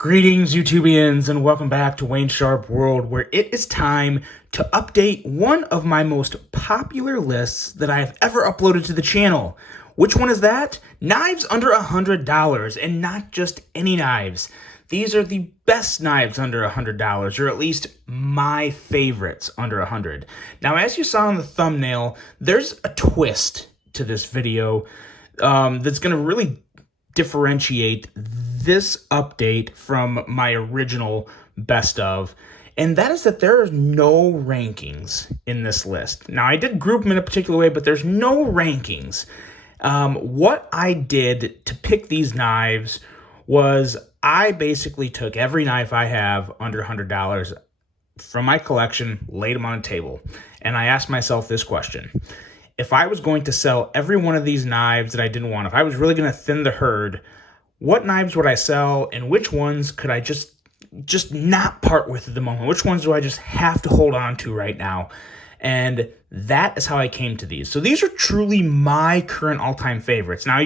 Greetings, YouTubians, and welcome back to Wayne Sharp World, where it is time to update one of my most popular lists that I have ever uploaded to the channel. Which one is that? Knives under $100, and not just any knives. These are the best knives under $100, or at least my favorites under $100. Now, as you saw in the thumbnail, there's a twist to this video that's going to really differentiate this update from my original best of, and that is that there are no rankings in this list. Now, I did group them in a particular way, but there's no rankings. What I did to pick these knives was I basically took every knife I have under $100 from my collection, laid them on a table, and I asked myself this question. If I was going to sell every one of these knives that I didn't want, if I was really going to thin the herd, what knives would I sell and which ones could I just not part with at the moment? Which ones do I just have to hold on to right now? And that is how I came to these. So these are truly my current all-time favorites. Now,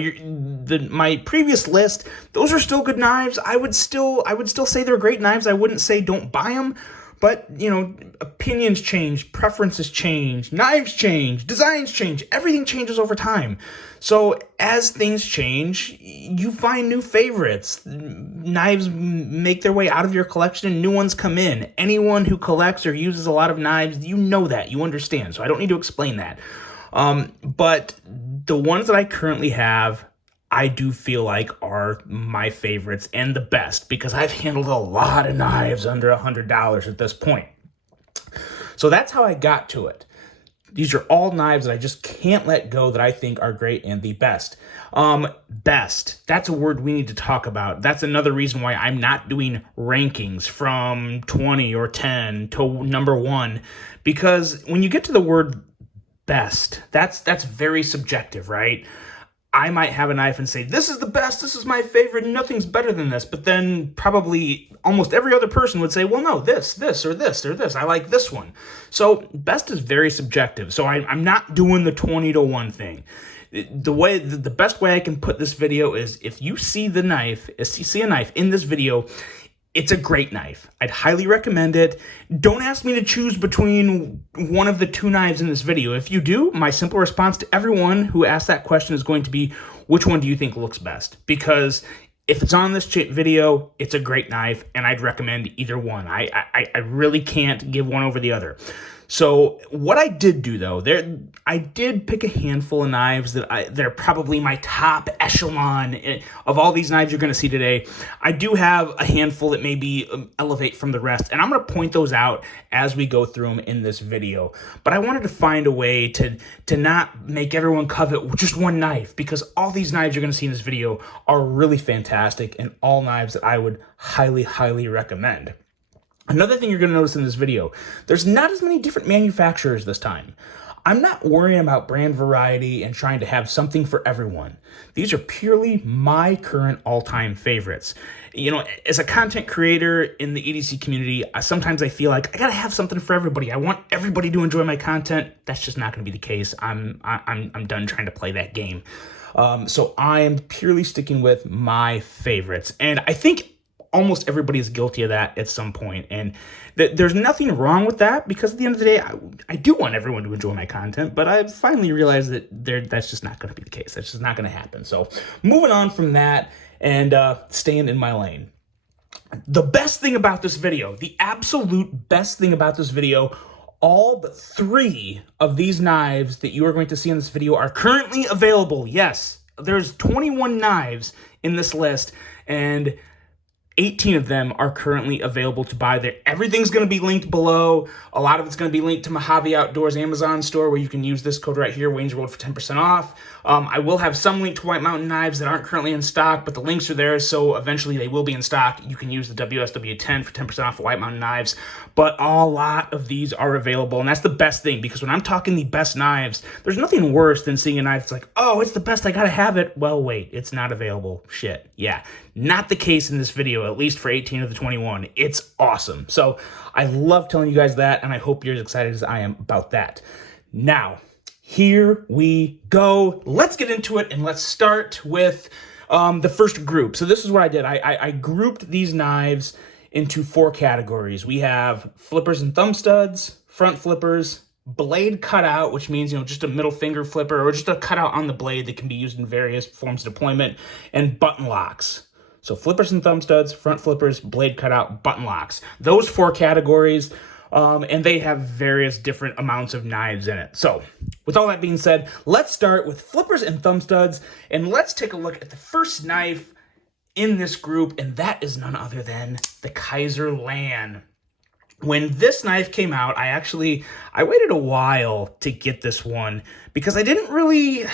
my previous list, those are still good knives. I would still say they're great knives. I wouldn't say don't buy them. But, you know, opinions change, preferences change, knives change, designs change, everything changes over time. So as things change, you find new favorites. Knives make their way out of your collection and new ones come in. Anyone who collects or uses a lot of knives, you know that, you understand. So I don't need to explain that. But the ones that I currently have, I do feel like are my favorites and the best because I've handled a lot of knives under $100 at this point. So that's how I got to it. These are all knives that I just can't let go that I think are great and the best. Best, that's a word we need to talk about. That's another reason why I'm not doing rankings from 20 or 10 to number 1. Because when you get to the word best, that's very subjective, right? I might have a knife and say, this is the best, this is my favorite, nothing's better than this. But then probably almost every other person would say, well, no, this, or this, or this. I like this one. So best is very subjective. So I'm not doing the 20-to-1 thing. The best way I can put this video is if you see a knife in this video, it's a great knife. I'd highly recommend it. Don't ask me to choose between one of the two knives in this video. If you do, my simple response to everyone who asked that question is going to be, which one do you think looks best? Because if it's on this video, it's a great knife, and I'd recommend either one. I really can't give one over the other. So what I did do, though, I did pick a handful of knives that are probably my top echelon of all these knives you're going to see today. I do have a handful that maybe elevate from the rest, and I'm going to point those out as we go through them in this video. But I wanted to find a way to not make everyone covet just one knife, because all these knives you're going to see in this video are really fantastic and all knives that I would highly, highly recommend. Another thing you're going to notice in this video, there's not as many different manufacturers this time. I'm not worrying about brand variety and trying to have something for everyone. These are purely my current all-time favorites. You know, as a content creator in the EDC community, sometimes I feel like I gotta have something for everybody. I want everybody to enjoy my content. That's just not going to be the case. I'm done trying to play that game. So I am purely sticking with my favorites, and I think almost everybody is guilty of that at some point, and there's nothing wrong with that, because at the end of the day, I do want everyone to enjoy my content, but I've finally realized that that's just not going to be the case. That's just not going to happen. So moving on from that and staying in my lane. The best thing about this video, the absolute best thing about this video, all but 3 of these knives that you are going to see in this video are currently available. Yes, there's 21 knives in this list, and 18 of them are currently available to buy there. Everything's going to be linked below. A lot of it's going to be linked to Mojave Outdoors Amazon store, where you can use this code right here, Wayne's World, for 10% off. I will have some link to White Mountain knives that aren't currently in stock, but the links are there, so eventually they will be in stock. You can use the WSW10 for 10% off of White Mountain knives, but a lot of these are available, and that's the best thing, because when I'm talking the best knives, there's nothing worse than seeing a knife that's like, oh, it's the best, I gotta have it. Well, wait, it's not available. Shit. Yeah, not the case in this video, at least for 18 of the 21. It's awesome. So I love telling you guys that, and I hope you're as excited as I am about that. Now, here we go. Let's get into it, and let's start with the first group. So this is what I did. I grouped these knives into 4 categories. We have flippers and thumb studs, front flippers, blade cutout, which means, just a middle finger flipper or just a cutout on the blade that can be used in various forms of deployment, and button locks. So flippers and thumb studs, front flippers, blade cutout, button locks. Those 4 categories, and they have various different amounts of knives in it. So with all that being said, let's start with flippers and thumb studs, and let's take a look at the first knife in this group, and that is none other than the Kizer Land. When this knife came out, I waited a while to get this one because it didn't really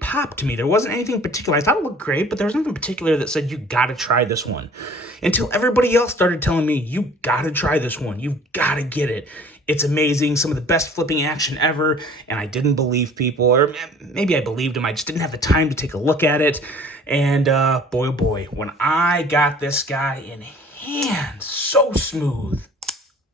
pop to me. There wasn't anything particular. I thought it looked great, but there was nothing particular that said, you gotta try this one. Until everybody else started telling me, you gotta try this one. You gotta get it. It's amazing, some of the best flipping action ever, and I didn't believe people, or maybe I believed them, I just didn't have the time to take a look at it. And boy, oh boy, when I got this guy in hand, so smooth.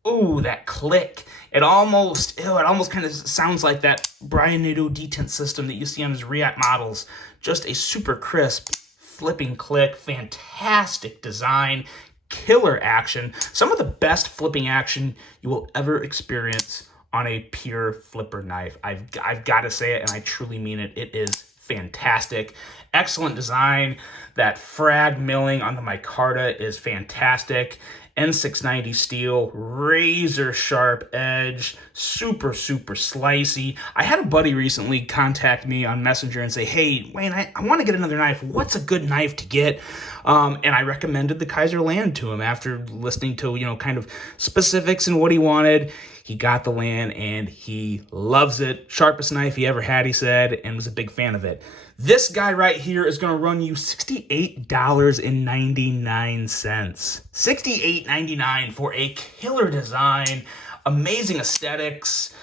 Ooh, that click. It almost kind of sounds like that Brian Nadeau detent system that you see on his React models. Just a super crisp flipping click, fantastic design, killer action. Some of the best flipping action you will ever experience on a pure flipper knife. I've got to say it, and I truly mean it. It is fantastic. Excellent design. That frag milling on the micarta is fantastic. N690 steel, razor sharp edge, super, super slicey. I had a buddy recently contact me on Messenger and say, hey, Wayne, I want to get another knife. What's a good knife to get? And I recommended the Kizer Land to him after listening to, kind of specifics and what he wanted. He got the Land and he loves it. Sharpest knife he ever had, he said, and was a big fan of it. This guy right here is going to run you $68.99. $68.99 for a killer design, amazing aesthetics,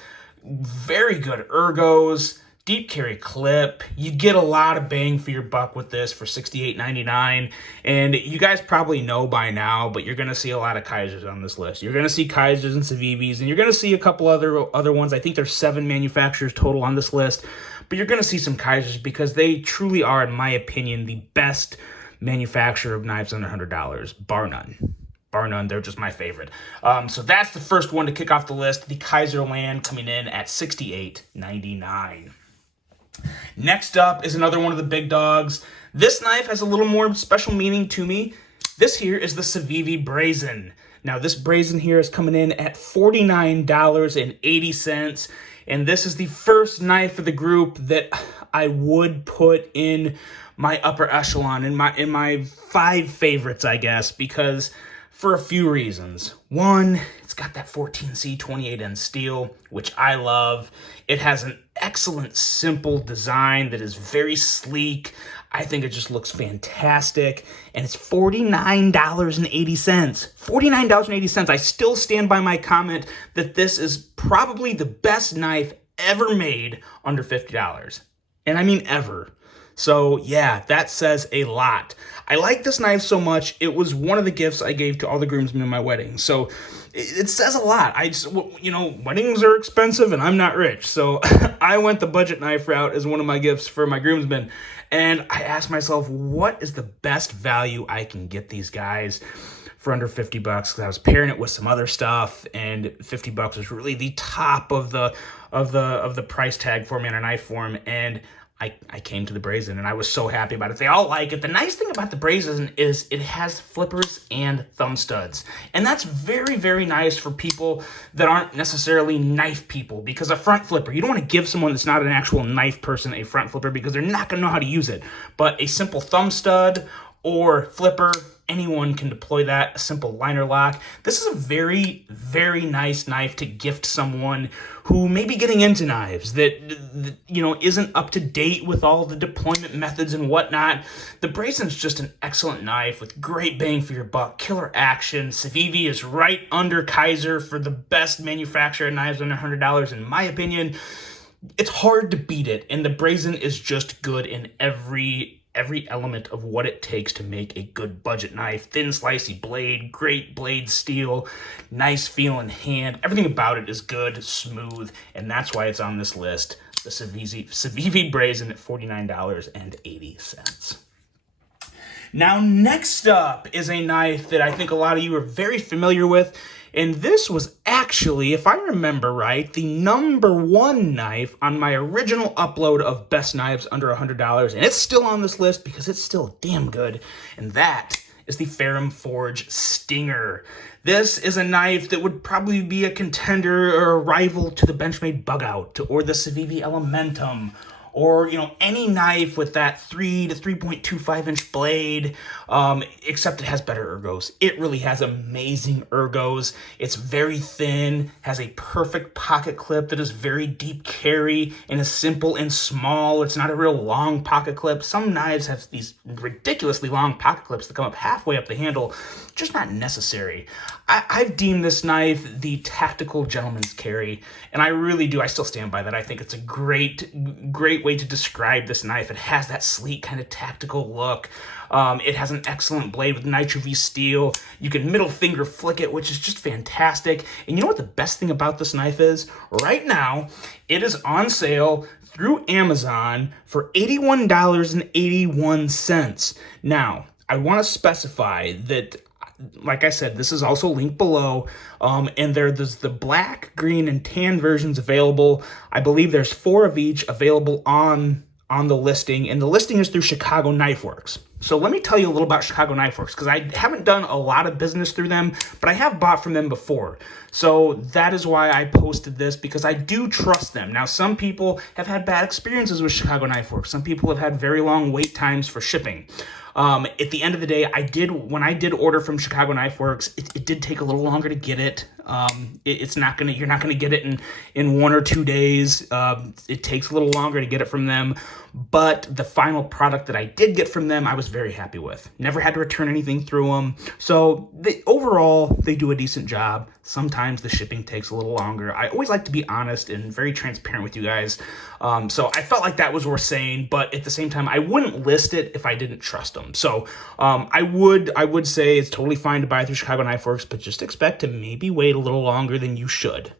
very good ergos, deep carry clip. You get a lot of bang for your buck with this for $68.99. And you guys probably know by now, but you're going to see a lot of Kizers on this list. You're going to see Kizers and CIVIVIs, and you're going to see a couple other ones. I think there's 7 manufacturers total on this list. But you're going to see some Kizers because they truly are, in my opinion, the best manufacturer of knives under $100, bar none. Bar none, they're just my favorite. So that's the first one to kick off the list, the Kizer Land, coming in at $68.99. Next up is another one of the big dogs. This knife has a little more special meaning to me. This here is the CIVIVI Brazen. Now, this Brazen here is coming in at $49.80. And this is the first knife of the group that I would put in my upper echelon, in my 5 favorites, I guess, because for a few reasons. One, it's got that 14C 28N steel, which I love. It has an excellent, simple design that is very sleek. I think it just looks fantastic. And it's $49.80. $49.80. I still stand by my comment that this is probably the best knife ever made under $50. And I mean ever. So yeah, that says a lot. I like this knife so much, it was one of the gifts I gave to all the groomsmen in my wedding. So it says a lot. Weddings are expensive and I'm not rich. So I went the budget knife route as one of my gifts for my groomsmen. And I asked myself, what is the best value I can get these guys for under $50? Because I was pairing it with some other stuff, and $50 was really the top of the price tag for me on a knife form. And I came to the Brazen, and I was so happy about it. They all like it. The nice thing about the Brazen is it has flippers and thumb studs. And that's very, very nice for people that aren't necessarily knife people, because a front flipper, you don't want to give someone that's not an actual knife person a front flipper because they're not going to know how to use it. But a simple thumb stud or flipper, anyone can deploy that, a simple liner lock. This is a very, very nice knife to gift someone who may be getting into knives that isn't up to date with all the deployment methods and whatnot. The Brazen's just an excellent knife with great bang for your buck, killer action. CIVIVI is right under Kizer for the best manufacturer knives under $100, in my opinion. It's hard to beat it, and the Brazen is just good in every element of what it takes to make a good budget knife. Thin, slicey blade, great blade steel, nice feeling hand. Everything about it is good, smooth, and that's why it's on this list. The the CIVIVI Brazen at $49.80. Now, next up is a knife that I think a lot of you are very familiar with, and this was actually, if I remember right, the #1 knife on my original upload of best knives under $100, and it's still on this list because it's still damn good, and that is the Ferrum Forge Stinger. This is a knife that would probably be a contender or a rival to the Benchmade Bugout or the Savivi Elementum, or, you know, any knife with that 3 to 3.25 inch blade, except it has better ergos. It really has amazing ergos. It's very thin, has a perfect pocket clip that is very deep carry and is simple and small. It's not a real long pocket clip. Some knives have these ridiculously long pocket clips that come up halfway up the handle. Just not necessary. I've deemed this knife the tactical gentleman's carry, and I really do. I still stand by that. I think it's a great way to describe this knife. It has that sleek kind of tactical look. It has an excellent blade with nitro V steel. You can middle finger flick it, which is just fantastic. And you know what the best thing about this knife is? Right now, it is on sale through Amazon for $81.81. Now, I want to specify that, like I said, this is also linked below, and there's the black, green, and tan versions available. I believe there's 4 of each available on the listing, and the listing is through Chicago Knife Works. So let me tell you a little about Chicago Knife Works, because I haven't done a lot of business through them, but I have bought from them before. So that is why I posted this, because I do trust them. Now, some people have had bad experiences with Chicago Knife Works. Some people have had very long wait times for shipping. At the end of the day, when I did order from Chicago Knife Works, it did take a little longer to get it. You're not gonna get it in 1 or 2 days. It takes a little longer to get it from them, but the final product that I did get from them, I was very happy with. Never had to return anything through them. So overall, they do a decent job. Sometimes the shipping takes a little longer. I always like to be honest and very transparent with you guys. So I felt like that was worth saying, but at the same time, I wouldn't list it if I didn't trust them. So I would say it's totally fine to buy through Chicago Knife Works, but just expect to maybe wait a little longer than you should.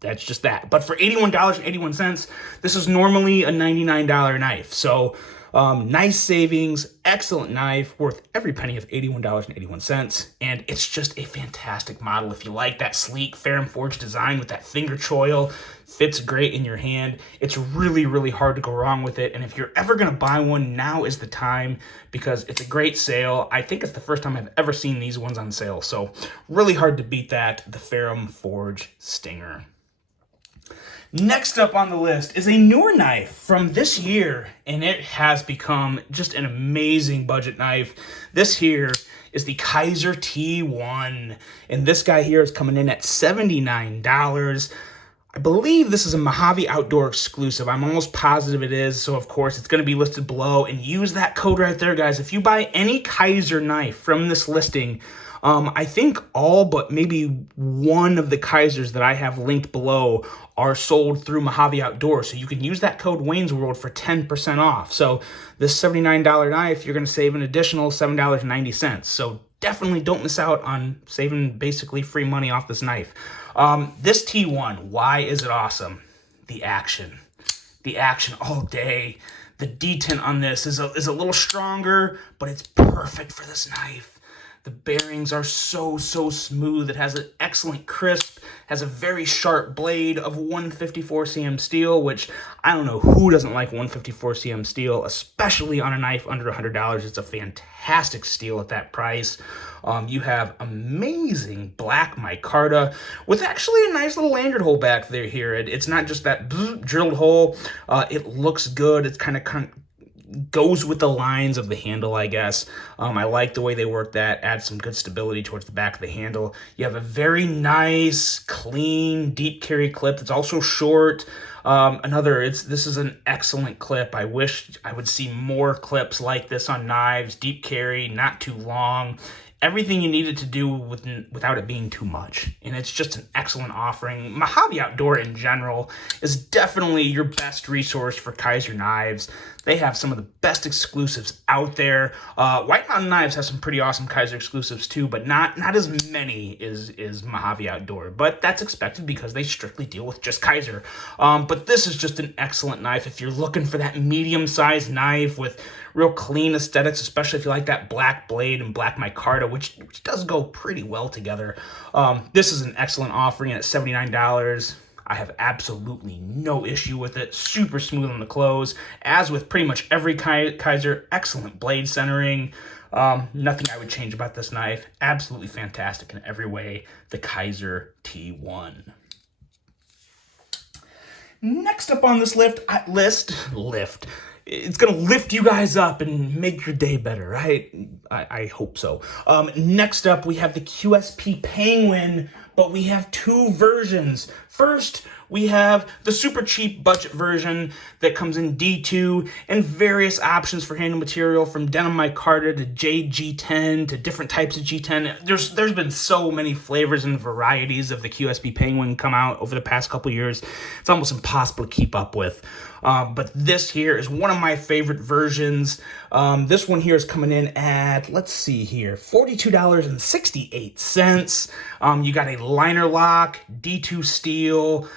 That's just that. But for $81.81, this is normally a $99 knife. So nice savings, excellent knife, worth every penny of $81.81. And it's just a fantastic model. If you like that sleek Ferrum Forge design with that finger choil, fits great in your hand. It's really, really hard to go wrong with it. And if you're ever going to buy one, now is the time, because it's a great sale. I think it's the first time I've ever seen these ones on sale. So really hard to beat that, the Ferrum Forge Stinger. Next up on the list is a newer knife from this year, and it has become just an amazing budget knife. This here is the Kizer T1, and this guy here is coming in at $79. I believe this is a Mojave Outdoor exclusive. I'm almost positive it is, so of course it's going to be listed below, and use that code right there, guys. If you buy any Kizer knife from this listing, I think all but maybe one of the Kizers that I have linked below are sold through Mojave Outdoor. So you can use that code Wayne's World for 10% off. So this $79 knife, you're going to save an additional $7.90. So definitely don't miss out on saving basically free money off this knife. This T1, why is it awesome? The action all day. The detent on this is a little stronger, but it's perfect for this knife. The bearings are so smooth. It has an excellent crisp, has a very sharp blade of 154 cm steel, which I don't know who doesn't like 154 cm steel, especially on a knife under $100. It's a fantastic steel at that price. You have amazing black micarta with actually a nice little lanyard hole back there here. It's not just that drilled hole. It looks good. It's kind of goes with the lines of the handle, I guess. I like the way they work that, adds some good stability towards the back of the handle. You have a very nice, clean, deep carry clip that's also short. This is an excellent clip. I wish I would see more clips like this on knives. Deep carry, not too long. Everything you need it to do without it being too much. And it's just an excellent offering. Mojave Outdoor in general is definitely your best resource for Kizer knives. They have some of the best exclusives out there. White Mountain Knives has some pretty awesome Kizer exclusives too, but not as many as Mojave Outdoor. But that's expected because they strictly deal with just Kizer. But But this is just an excellent knife if you're looking for that medium-sized knife with real clean aesthetics, especially if you like that black blade and black micarta, which does go pretty well together. This is an excellent offering at $79. I have absolutely no issue with it. Super smooth on the close. As with pretty much every Kizer, excellent blade centering. Nothing I would change about this knife. Absolutely fantastic in every way. The Kizer T1. Next up on this list, it's gonna lift you guys up and make your day better, right? I hope so. Next up, we have the QSP Penguin, but we have two versions. First, we have the super cheap budget version that comes in D2 and various options for handle material, from denim micarta to JG10 to different types of G10. There's been so many flavors and varieties of the QSP Penguin come out over the past couple years. It's almost impossible to keep up with. But this here is one of my favorite versions. This one here is coming in at, let's see here, $42.68. You got a liner lock, D2 steel,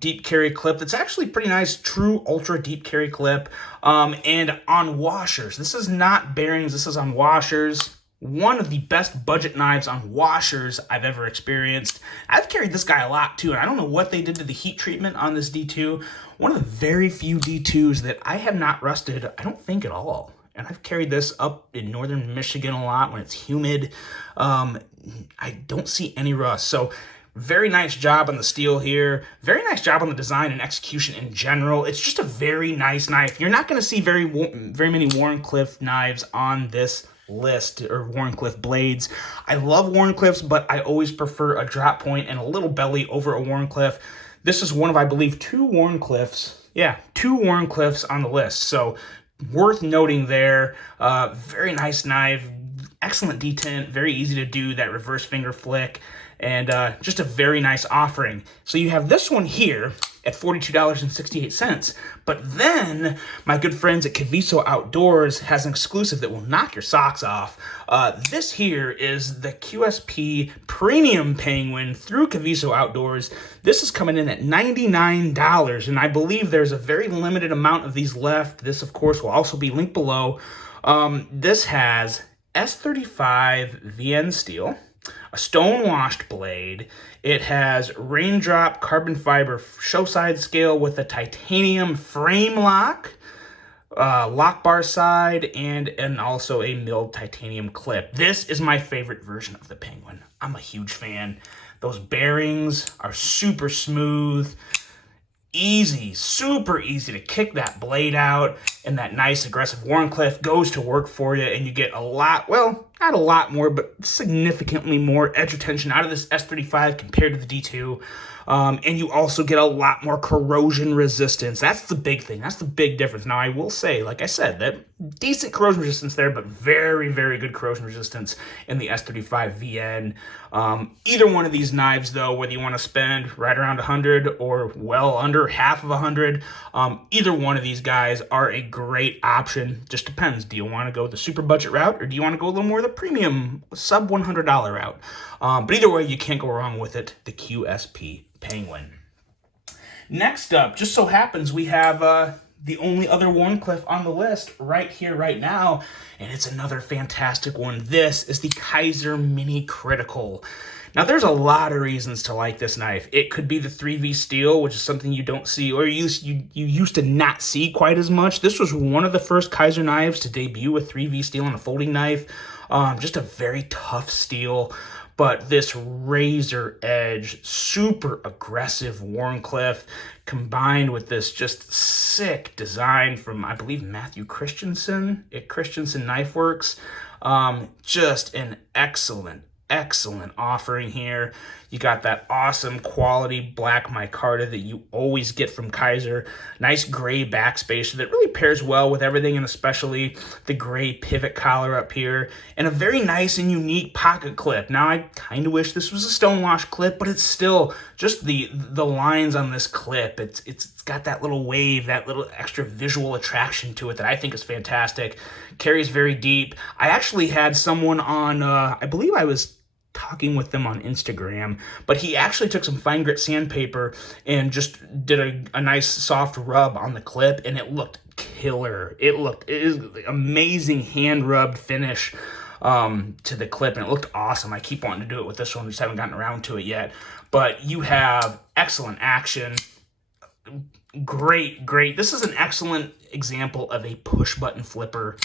deep carry clip that's actually pretty nice, true ultra deep carry clip, and on washers. This is not bearings, this is on washers. One of the best budget knives on washers I've ever experienced. I've carried this guy a lot too, and I don't know what they did to the heat treatment on this D2. One of the very few D2s that I have not rusted, I don't think, at all. And I've carried this up in northern Michigan a lot when it's humid. I don't see any rust. So very nice job on the steel here. Very nice job on the design and execution in general. It's just a very nice knife. You're not going to see very many Wharncliffe knives on this list, or Wharncliffe blades. I love Wharncliffes, but I always prefer a drop point and a little belly over a Wharncliffe. This is one of, I believe, two Wharncliffes. Yeah, two Wharncliffes on the list. So worth noting there. Very nice knife. Excellent detent. Very easy to do that reverse finger flick. And just a very nice offering. So you have this one here at $42.68. But then my good friends at Kivist Outdoors has an exclusive that will knock your socks off. This here is the QSP Premium Penguin through Kivist Outdoors. This is coming in at $99, and I believe there's a very limited amount of these left. This, of course, will also be linked below. This has S35 VN steel, a stone-washed blade. It has raindrop carbon fiber show side scale with a titanium frame lock, lock bar side, and also a milled titanium clip. This is my favorite version of the Penguin. I'm a huge fan. Those bearings are super smooth, easy, super easy to kick that blade out, and that nice aggressive Wharncliffe goes to work for you, and you get a lot, well, not a lot more, but significantly more edge retention out of this S35 compared to the D2. And you also get a lot more corrosion resistance. That's the big thing. That's the big difference. Now, I will say, like I said, that decent corrosion resistance there, but very, very good corrosion resistance in the S35 VN. Either one of these knives, though, whether you want to spend right around 100 or well under half of 100, either one of these guys are a great option. Just depends. Do you want to go the super budget route, or do you want to go a little more the premium sub $100 route? But either way, you can't go wrong with it. The QSP Penguin. Next up, just so happens we have the only other Wharncliffe on the list right here, right now, and it's another fantastic one. This is the Kizer Mini Critical. Now, there's a lot of reasons to like this knife. It could be the 3V steel, which is something you don't see, or you used to not see quite as much. This was one of the first Kizer knives to debut with 3V steel on a folding knife. Just a very tough steel. But this razor edge, super aggressive Wharncliffe, combined with this just sick design from, I believe, Matthew Christensen at Christensen Knife Works. Just an excellent offering here. You got that awesome quality black micarta that you always get from Kizer. Nice gray backspacer that really pairs well with everything, and especially the gray pivot collar up here. And a very nice and unique pocket clip. Now, I kind of wish this was a stonewash clip, but it's still just the lines on this clip. It's got that little wave, that little extra visual attraction to it that I think is fantastic. Carries very deep. I actually had someone on, I believe I was talking with them on Instagram, but he actually took some fine grit sandpaper and just did a nice soft rub on the clip, and it looked killer. It is amazing hand rubbed finish to the clip, and it looked awesome. I keep wanting to do it with this one, just haven't gotten around to it yet. But you have excellent action. Great. This is an excellent example of a push button flipper.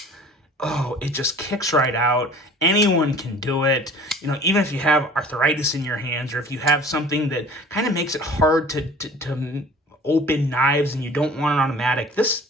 Oh, it just kicks right out. Anyone can do it. You know, even if you have arthritis in your hands, or if you have something that kind of makes it hard to open knives and you don't want an automatic, this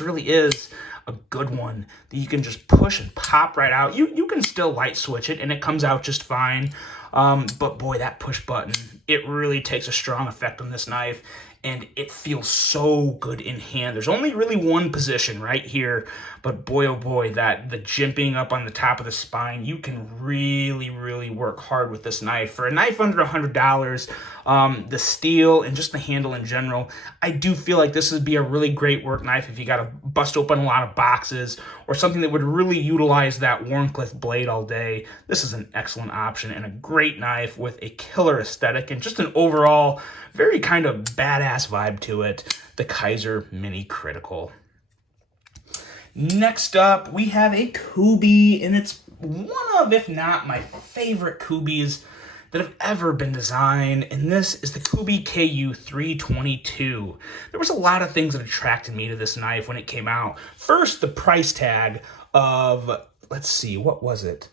really is a good one that you can just push and pop right out. You can still light switch it and it comes out just fine. But boy, that push button, it really takes a strong effect on this knife, and it feels so good in hand. There's only really one position right here, but boy, oh boy, that the jimping up on the top of the spine, you can really work hard with this knife. For a knife under $100, the steel and just the handle in general, I do feel like this would be a really great work knife if you got to bust open a lot of boxes or something that would really utilize that Wharncliffe blade all day. This is an excellent option and a great knife with a killer aesthetic and just an overall very kind of badass vibe to it. The Kizer Mini Critical. Next up, we have a Kooby, and it's one of, if not my favorite Koobies that have ever been designed, and this is the Kooby Ku322. There was a lot of things that attracted me to this knife when it came out. First, the price tag of, let's see, what was it?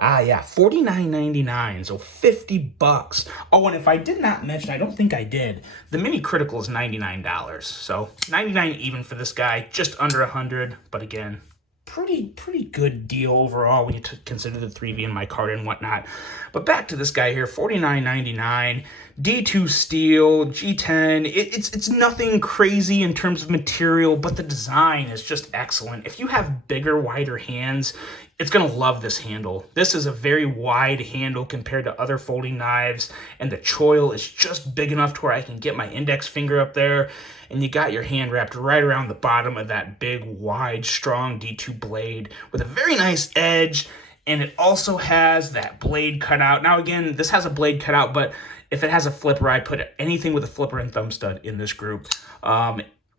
Yeah, $49.99, so $50. Oh, and if I did not mention, I don't think I did, the Mini Critical is $99. So $99 even for this guy, just under $100. But again, pretty good deal overall when you consider the 3V and micarta and whatnot. But back to this guy here, $49.99, D2 steel, G10. It's nothing crazy in terms of material, but the design is just excellent. If you have bigger, wider hands, it's going to love this handle. This is a very wide handle compared to other folding knives, and the choil is just big enough to where I can get my index finger up there, and you got your hand wrapped right around the bottom of that big, wide, strong D2 blade with a very nice edge, and it also has that blade cutout. Now again, this has a blade cutout, but if it has a flipper, I put anything with a flipper and thumb stud in this group.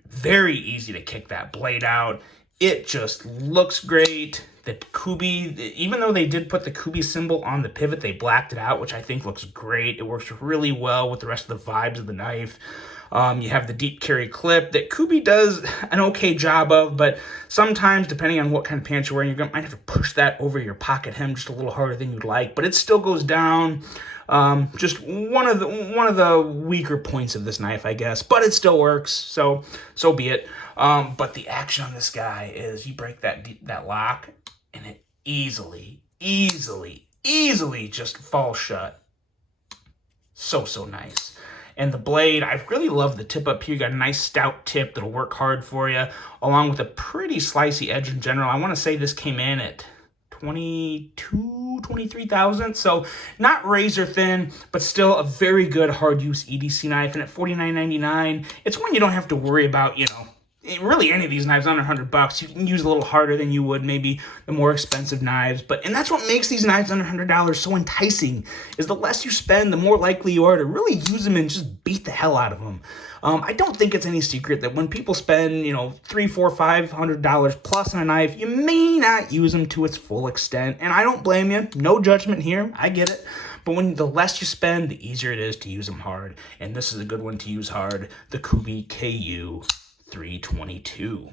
Very easy to kick that blade out. It just looks great. The Kooby, even though they did put the Kooby symbol on the pivot, they blacked it out, which I think looks great. It works really well with the rest of the vibes of the knife. You have the deep carry clip that Kooby does an okay job of, but sometimes, depending on what kind of pants you're wearing, you might have to push that over your pocket hem just a little harder than you'd like, but it still goes down. Just one of the weaker points of this knife, I guess, but it still works, so be it. But the action on this guy is you break that lock, and it easily just falls shut. So nice. And the blade, I really love the tip up here. You got a nice stout tip that'll work hard for you, along with a pretty slicey edge in general. I want to say this came in at 23 thousandths, so not razor thin, but still a very good hard use EDC knife. And at $49.99, it's one you don't have to worry about, you know, really any of these knives under $100. You can use a little harder than you would maybe the more expensive knives, and that's what makes these knives under $100 so enticing, is the less you spend, the more likely you are to really use them and just beat the hell out of them. I don't think it's any secret that when people spend, you know, $300, $400, $500 plus on a knife, you may not use them to its full extent, and I don't blame you. No judgment here. I get it. But when the less you spend, the easier it is to use them hard, and this is a good one to use hard, the Kooby Ku322.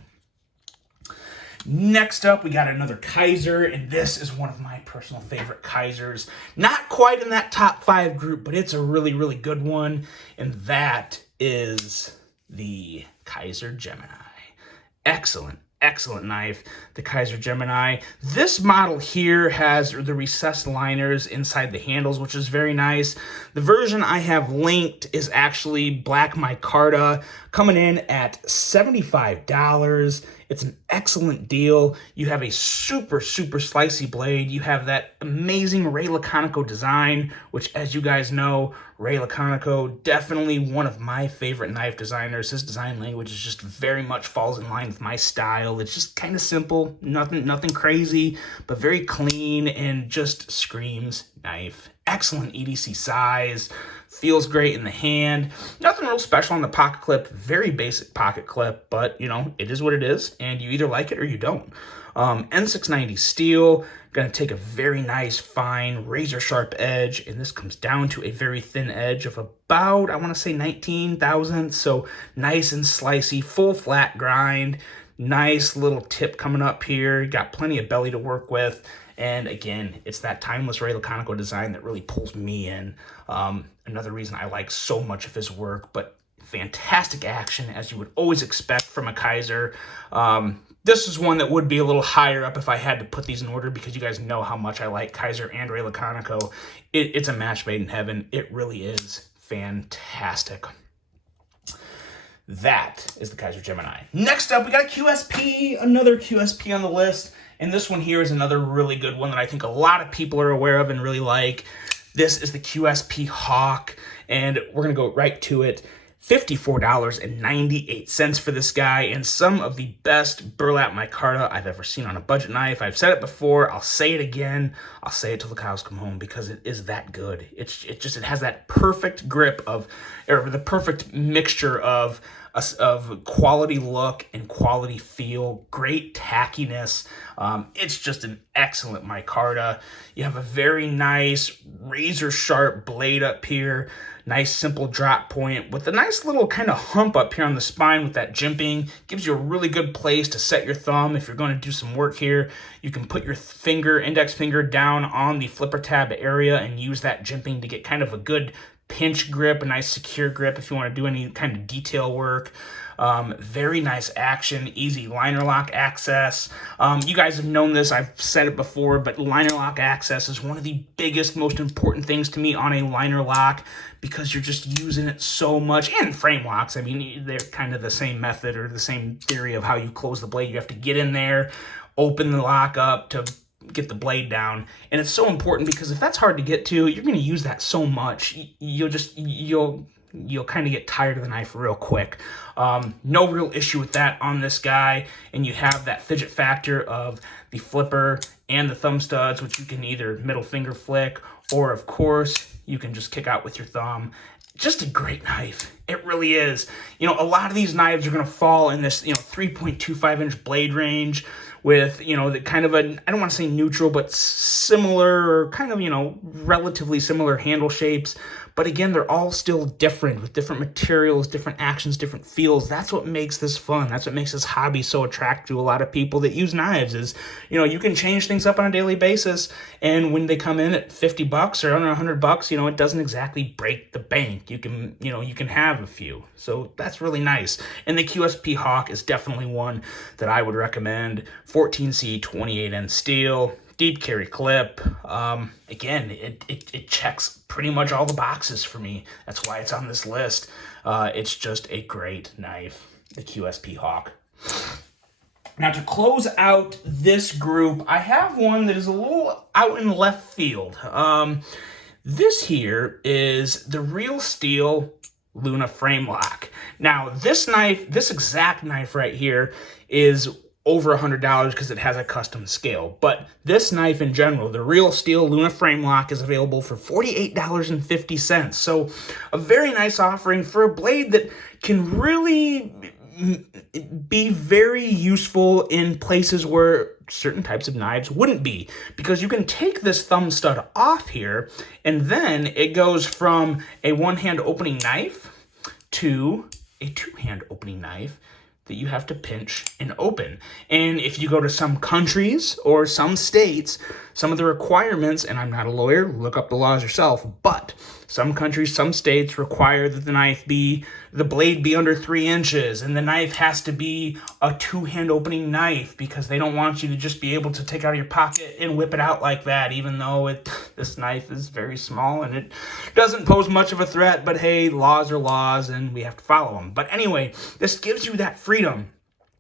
Next up, we got another Kizer, and this is one of my personal favorite Kizers. Not quite in that top 5 group, but it's a really good one, and that is the Kaiser Gemini. Excellent knife, the Kaiser Gemini. This model here has the recessed liners inside the handles, which is very nice. The version I have linked is actually black micarta, coming in at $75. It's an excellent deal. You have a super slicey blade. You have that amazing Ray Laconico design, which, as you guys know, Ray Laconico, definitely one of my favorite knife designers. His design language is just very much falls in line with my style. It's just kind of simple, nothing crazy, but very clean and just screams knife excellent EDC size, feels great in the hand. Nothing real special on the pocket clip, very basic pocket clip, but you know, it is what it is, and you either like it or you don't. N690 steel, gonna take a very nice, fine, razor sharp edge, and this comes down to a very thin edge of about, I wanna say 19 thousandths, so nice and slicey, full flat grind, nice little tip coming up here, got plenty of belly to work with, and again, it's that timeless Ray Laconico design that really pulls me in. Another reason I like so much of his work, but fantastic action, as you would always expect from a Kizer. This is one that would be a little higher up if I had to put these in order, because you guys know how much I like Kizer and Ray Laconico. It's a match made in heaven. It really is fantastic. That is the Kaiser Gemini. Next up, we got a QSP, another QSP on the list. And this one here is another really good one that I think a lot of people are aware of and really like. This is the QSP Hawk, and we're going to go right to it. $54.98 for this guy, and some of the best burlap micarta I've ever seen on a budget knife. I've said it before, I'll say it again, I'll say it till the cows come home, because it is that good. It has that perfect grip of, or the perfect mixture of quality look and quality feel, great tackiness. It's just an excellent micarta. You have a very nice razor sharp blade up here, nice simple drop point with a nice little kind of hump up here on the spine with that jimping. Gives you a really good place to set your thumb if you're going to do some work here. You can put your index finger down on the flipper tab area and use that jimping to get kind of a good pinch grip, a nice secure grip if you want to do any kind of detail work. Very nice action, easy liner lock access. You guys have known this, I've said it before, but liner lock access is one of the biggest, most important things to me on a liner lock, because you're just using it so much. And frame locks, I mean, they're kind of the same method or the same theory of how you close the blade. You have to get in there, open the lock up to get the blade down, and it's so important, because if that's hard to get to, you're going to use that so much, you'll kind of get tired of the knife real quick. No real issue with that on this guy, and you have that fidget factor of the flipper and the thumb studs, which you can either middle finger flick, or of course you can just kick out with your thumb. Just a great knife. It really is. You know, a lot of these knives are going to fall in this, 3.25 inch blade range with, the kind of a, I don't want to say neutral, but similar, or kind of, relatively similar handle shapes. But again, they're all still different, with different materials, different actions, different feels. That's what makes this fun. That's what makes this hobby so attractive to a lot of people that use knives, is, you can change things up on a daily basis. And when they come in at $50 or under $100, it doesn't exactly break the bank. You can, you can have a few. So that's really nice. And the QSP Hawk is definitely one that I would recommend. 14C 28N steel, deep carry clip. Again, it checks pretty much all the boxes for me. That's why it's on this list. It's just a great knife, the QSP Hawk. Now, to close out this group, I have one that is a little out in left field. This here is the Real Steel Luna frame lock. Now, this exact knife right here is over $100 because it has a custom scale. But this knife in general, the Real Steel Luna frame lock, is available for $48.50. So a very nice offering for a blade that can really be very useful in places where certain types of knives wouldn't be, because you can take this thumb stud off here, and then it goes from a one-hand opening knife to a two-hand opening knife that you have to pinch and open. And if you go to some countries or some states, some of the requirements, and I'm not a lawyer, look up the laws yourself, but some countries, some states require that the blade be under 3 inches, and the knife has to be a two-hand opening knife, because they don't want you to just be able to take out of your pocket and whip it out like that, even though this knife is very small and it doesn't pose much of a threat. But hey, laws are laws and we have to follow them. But anyway, this gives you that freedom.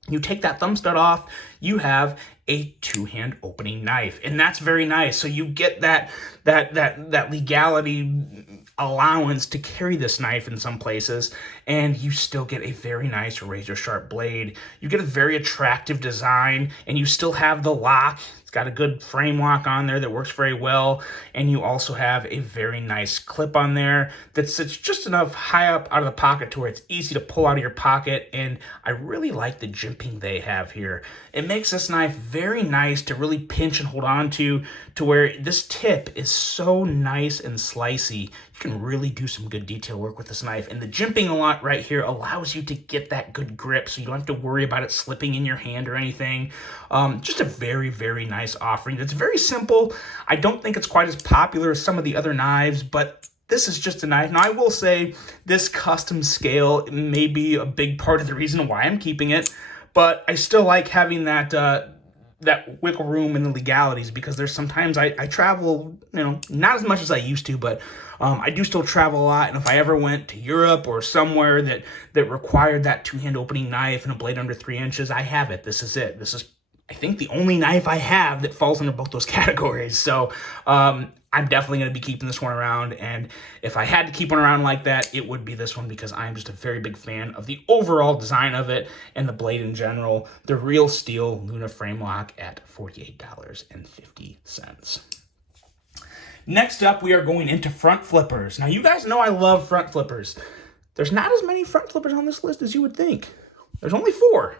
You take that thumb stud off, you have a two-hand opening knife, and that's very nice. So you get that legality allowance to carry this knife in some places, and you still get a very nice razor sharp blade. You get a very attractive design, and you still have the lock. It's got a good frame lock on there that works very well, and you also have a very nice clip on there that sits just enough high up out of the pocket to where it's easy to pull out of your pocket, and I really like the jimping they have here. It makes this knife very nice to really pinch and hold on to where this tip is so nice and slicey. You can really do some good detail work with this knife, and the jimping a lot right here allows you to get that good grip so you don't have to worry about it slipping in your hand or anything. Just a very, very nice offering. It's very simple. I don't think it's quite as popular as some of the other knives, but this is just a knife. Now, I will say this custom scale may be a big part of the reason why I'm keeping it, but I still like having that that wiggle room in the legalities, because there's sometimes I travel, you know, not as much as I used to, but I do still travel a lot, and if I ever went to Europe or somewhere that required that two-hand opening knife and a blade under 3 inches, I have it. This is it. This is, I think, the only knife I have that falls under both those categories. So I'm definitely going to be keeping this one around, and if I had to keep one around like that, it would be this one, because I'm just a very big fan of the overall design of it and the blade in general. The Real Steel Luna frame lock at $48.50. Next up, we are going into front flippers. Now, you guys know I love front flippers. There's not as many front flippers on this list as you would think. There's only four,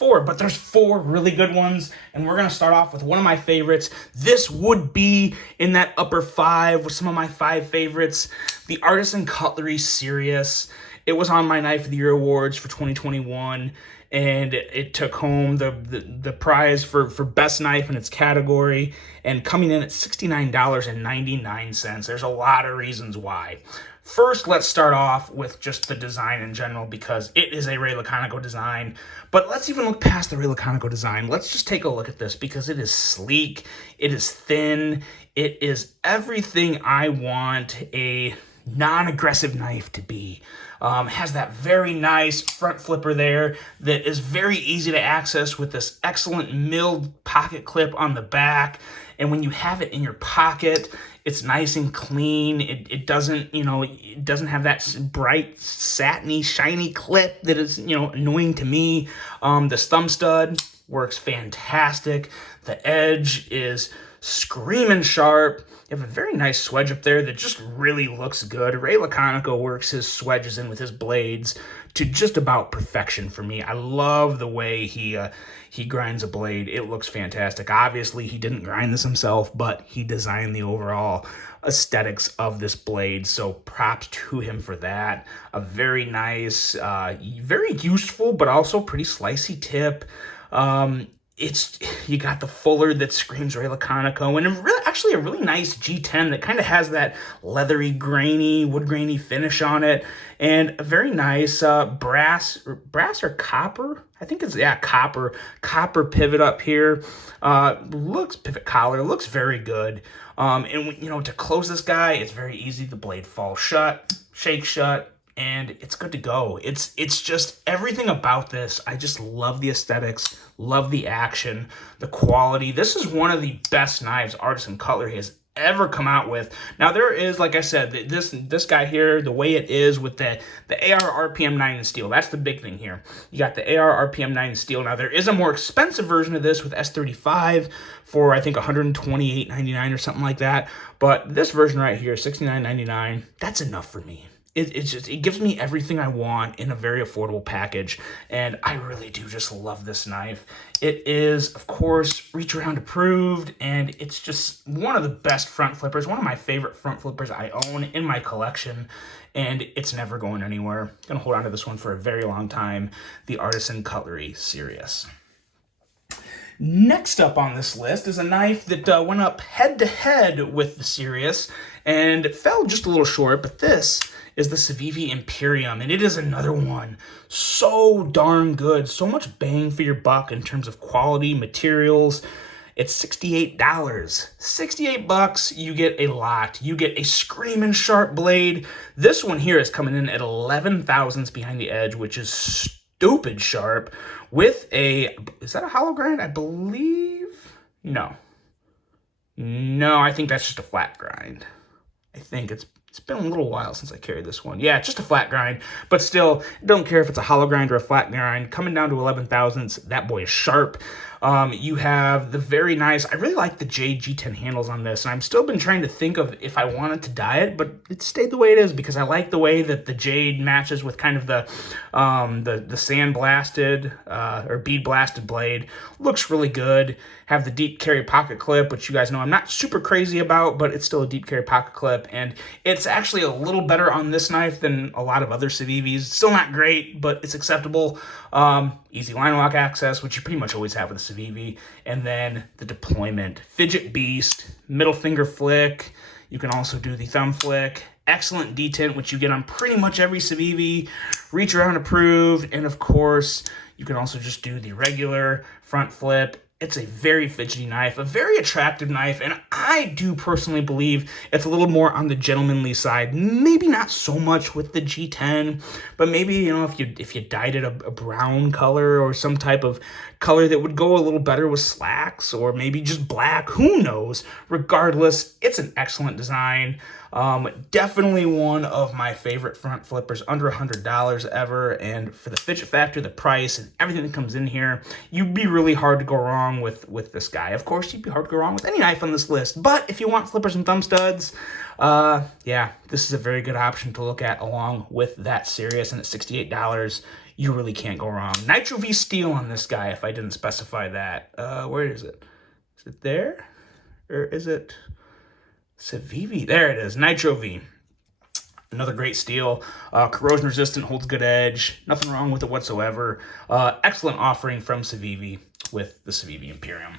but there's 4 really good ones, and we're going to start off with one of my favorites. This would be in that upper 5 with some of my 5 favorites, the Artisan Cutlery Serious. It was on my Knife of the Year awards for 2021, and it took home the prize for best knife in its category, and coming in at $69.99. There's a lot of reasons why. First, let's start off with just the design in general, because it is a Ray Laconico design. But let's even look past the Ray Laconico design. Let's just take a look at this, because it is sleek, it is thin, it is everything I want a non-aggressive knife to be. Has that very nice front flipper there that is very easy to access with this excellent milled pocket clip on the back. And when you have it in your pocket, it's nice and clean. It doesn't, you know, it doesn't have that bright, satiny, shiny clip that is, you know, annoying to me. This thumb stud works fantastic. The edge is screaming sharp. You have a very nice swedge up there that just really looks good. Ray Laconico works his swedges in with his blades to just about perfection for me. I love the way he grinds a blade. It looks fantastic. Obviously, he didn't grind this himself, but he designed the overall aesthetics of this blade, so props to him for that. A very nice, very useful, but also pretty slicey tip. You got the fuller that screams Ray Laconico, and actually a really nice G10 that kind of has that leathery, grainy, wood grainy finish on it, and a very nice brass or copper. I think it's, yeah, copper pivot up here. Pivot collar, looks very good. And you know, to close this guy, it's very easy. The blade falls shut, shakes shut, and it's good to go. It's just everything about this. I just love the aesthetics, love the action, the quality. This is one of the best knives Artisan Cutlery has ever come out with. Now, there is, like I said, this guy here, the way it is with the AR RPM 9 in steel, that's the big thing here. You got the AR RPM 9 in steel. Now, there is a more expensive version of this with S35 for, I think, $128.99 or something like that. But this version right here, $69.99, that's enough for me. It gives me everything I want in a very affordable package, and I really do just love this knife. It is, of course, reach around approved, and it's just one of the best front flippers, one of my favorite front flippers I own in my collection, and it's never going anywhere. I'm gonna hold on to this one for a very long time, the Artisan Cutlery Serious. Next up on this list is a knife that went up head-to-head with the Serious and fell just a little short, but this is the CIVIVI Imperium, and it is another one so darn good, so much bang for your buck in terms of quality, materials. It's $68. 68 bucks, you get a lot. You get a screaming sharp blade. This one here is coming in at 11 thousandths behind the edge, which is stupid sharp, with a, is that a hollow grind? I believe, no, I think that's just a flat grind. I think it's It's been a little while since I carried this one. Yeah, just a flat grind, but still, don't care if it's a hollow grind or a flat grind. Coming down to 11 thousandths, that boy is sharp. You have the very nice, I really like the Jade G10 handles on this, and I've still been trying to think of if I wanted to dye it, but it stayed the way it is because I like the way that the Jade matches with kind of the sand blasted or bead blasted blade. Looks really good. Have the deep carry pocket clip, which you guys know I'm not super crazy about, but it's still a deep carry pocket clip, and it's actually a little better on this knife than a lot of other CIVIVIs. Still not great, but it's acceptable. Easy line lock access, which you pretty much always have with a CIVIVI, and then the deployment. Fidget beast, middle finger flick. You can also do the thumb flick. Excellent detent, which you get on pretty much every CIVIVI. Reach around approved, and of course, you can also just do the regular front flip. It's a very fidgety knife, a very attractive knife, and I do personally believe it's a little more on the gentlemanly side. Maybe not so much with the G10, but maybe, you know, if you dyed it a brown color or some type of color that would go a little better with slacks, or maybe just black, who knows. Regardless, it's an excellent design. Definitely one of my favorite front flippers, under $100 ever, and for the fidget factor, the price, and everything that comes in here, you'd be really hard to go wrong with this guy. Of course, you'd be hard to go wrong with any knife on this list, but if you want flippers and thumb studs, yeah, this is a very good option to look at along with that Sirius, and at $68, you really can't go wrong. Nitro V steel on this guy, if I didn't specify that. Where is it? Is it there? Or is it CIVIVI? There it is, Nitro V. Another great steel, corrosion resistant, holds good edge, nothing wrong with it whatsoever. Excellent offering from CIVIVI with the CIVIVI Imperium.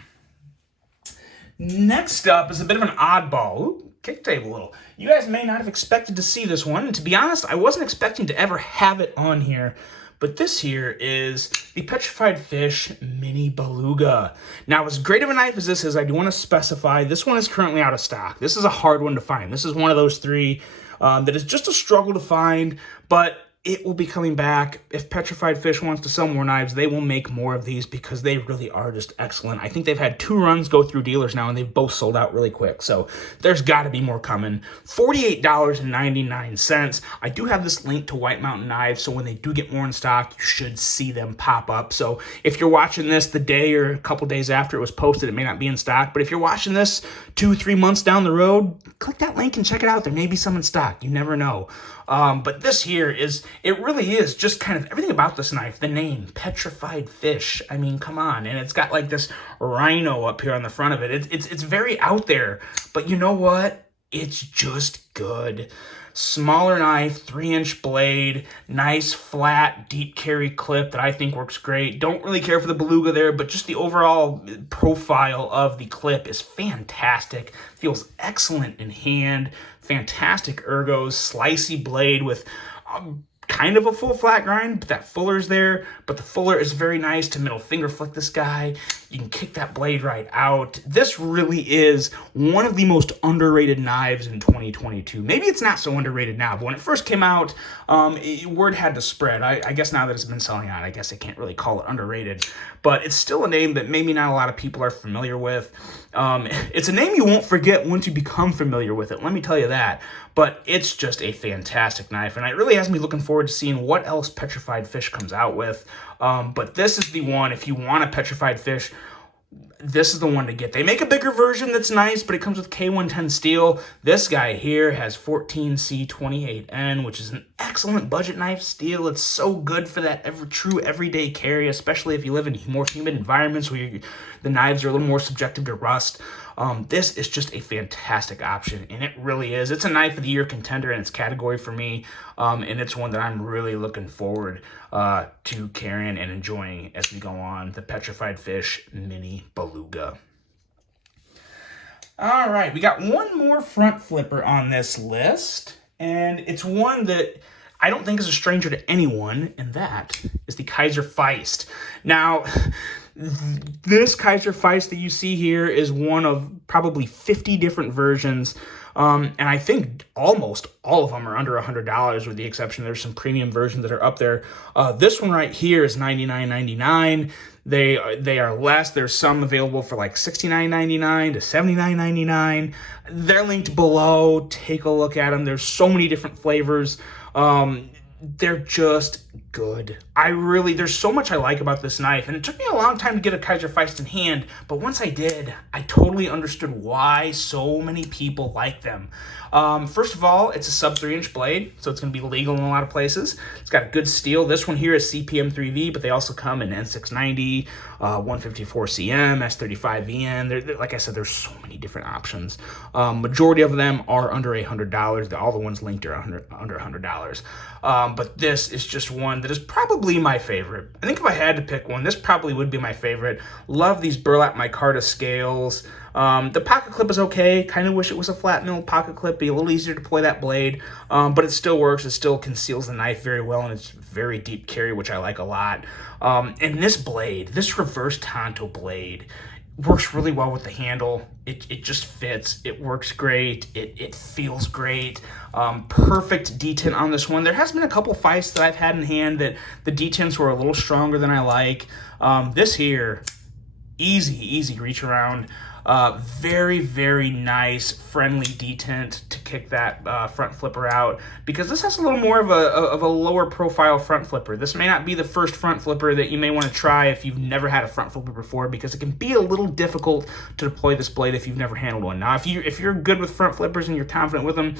Next up is a bit of an oddball. Ooh, kick table a little. You guys may not have expected to see this one, and to be honest, I wasn't expecting to ever have it on here. But this here is the Petrified Fish Mini Beluga. Now, as great of a knife as this is, I do want to specify, this one is currently out of stock. This is a hard one to find. This is one of those three that is just a struggle to find, but it will be coming back. If Petrified Fish wants to sell more knives, they will make more of these because they really are just excellent. I think they've had 2 runs go through dealers now, and they've both sold out really quick. So there's got to be more coming. $48.99. I do have this link to White Mountain Knives, so when they do get more in stock, you should see them pop up. So if you're watching this the day or a couple days after it was posted, it may not be in stock. But if you're watching this 2-3 months down the road, click that link and check it out. There may be some in stock. You never know. But this here is, it really is just kind of everything about this knife. The name, Petrified Fish. I mean, come on. And it's got like this rhino up here on the front of it. It's very out there. But you know what? It's just good. Smaller knife, 3-inch blade, nice flat deep carry clip that I think works great. Don't really care for the Beluga there, but just the overall profile of the clip is fantastic. Feels excellent in hand. Fantastic ergos, slicey blade with kind of a full flat grind, but that fuller's there. But the fuller is very nice to middle finger flick this guy. You can kick that blade right out. This really is one of the most underrated knives in 2022. Maybe it's not so underrated now, but when it first came out, word had to spread. I guess now that it's been selling out, I guess I can't really call it underrated, but it's still a name that maybe not a lot of people are familiar with. It's a name you won't forget once you become familiar with it, let me tell you that. But it's just a fantastic knife, and it really has me looking forward to seeing what else Petrified Fish comes out with. But this is the one, if you want a Petrified Fish, this is the one to get. They make a bigger version that's nice, but it comes with K110 steel. This guy here has 14C28N, which is an excellent budget knife steel. It's so good for that true everyday carry, especially if you live in more humid environments where the knives are a little more subjective to rust. This is just a fantastic option, and it really is. It's a Knife of the Year contender in its category for me, and it's one that I'm really looking forward to carrying and enjoying as we go on. The Petrified Fish Mini Beluga. All right, we got one more front flipper on this list, and it's one that I don't think is a stranger to anyone, and that is the Kizer Feist. Now, this Kizer Feist that you see here is one of probably 50 different versions, and I think almost all of them are under $100, with the exception there's some premium versions that are up there. This one right here is $99.99. They are less. There's some available for like $69.99 to $79.99. They're linked below. Take a look at them. There's so many different flavors. They're just good. There's so much I like about this knife, and it took me a long time to get a Kizer Feist in hand, but once I did, I totally understood why so many people like them. First of all, it's a sub 3-inch blade, so it's going to be legal in a lot of places. It's got a good steel. This one here is CPM 3V, but they also come in N690, 154CM, S35VN. Like I said, there's so many different options. Majority of them are under $100. All the ones linked are under $100. But this is just one that is probably my favorite. I think if I had to pick one, this probably would be my favorite. Love these burlap micarta scales. The pocket clip is okay. Kind of wish it was a flat mill pocket clip. Be a little easier to deploy that blade. But it still works. It still conceals the knife very well, and it's very deep carry, which I like a lot. And this blade, this reverse tanto blade, works really well with the handle. It just fits. It works great. It feels great. Perfect detent on this one. There has been a couple Feists that I've had in hand that the detents were a little stronger than I like. This here, easy reach around. Very, very nice, friendly detent to kick that front flipper out, because this has a little more of a lower profile front flipper. This may not be the first front flipper that you may want to try if you've never had a front flipper before, because it can be a little difficult to deploy this blade if you've never handled one. Now, if you're good with front flippers and you're confident with them,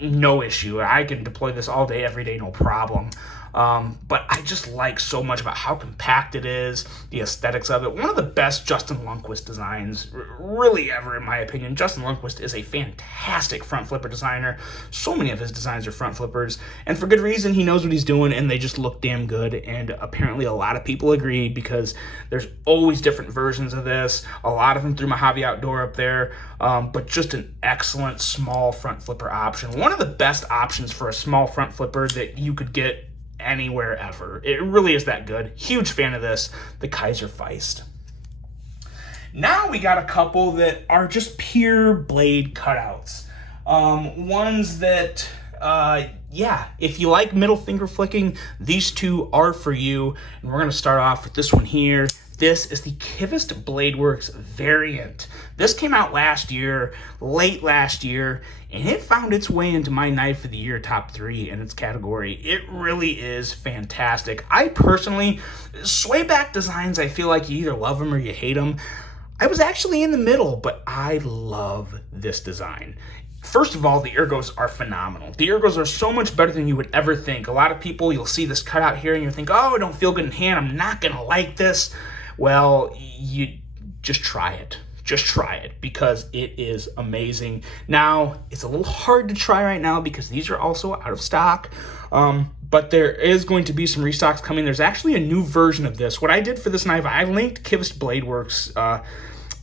no issue. I can deploy this all day, every day, no problem. But I just like so much about how compact it is, the aesthetics of it. One of the best Justin Lundquist designs really ever, in my opinion. Justin Lundquist is a fantastic front flipper designer. So many of his designs are front flippers, and for good reason. He knows what he's doing, and they just look damn good, and apparently a lot of people agree, because there's always different versions of this, a lot of them through Mojave Outdoor up there, but just an excellent small front flipper option. One of the best options for a small front flipper that you could get anywhere ever. It really is that good. Huge fan of this, the Kizer Feist. Now we got a couple that are just pure blade cutouts. Ones that, yeah, if you like middle finger flicking, these two are for you. And we're going to start off with this one here. This is the Kivist Bladeworks variant. This came out last year, late last year, and it found its way into my Knife of the Year top 3 in its category. It really is fantastic. I personally, swayback designs, I feel like you either love them or you hate them. I was actually in the middle, but I love this design. First of all, the ergos are phenomenal. The ergos are so much better than you would ever think. A lot of people, you'll see this cutout here and you'll think, oh, I don't feel good in hand, I'm not gonna like this. Well, you just try it. Just try it, because it is amazing. Now, it's a little hard to try right now because these are also out of stock, but there is going to be some restocks coming. There's actually a new version of this. What I did for this knife, I linked Kivist Bladeworks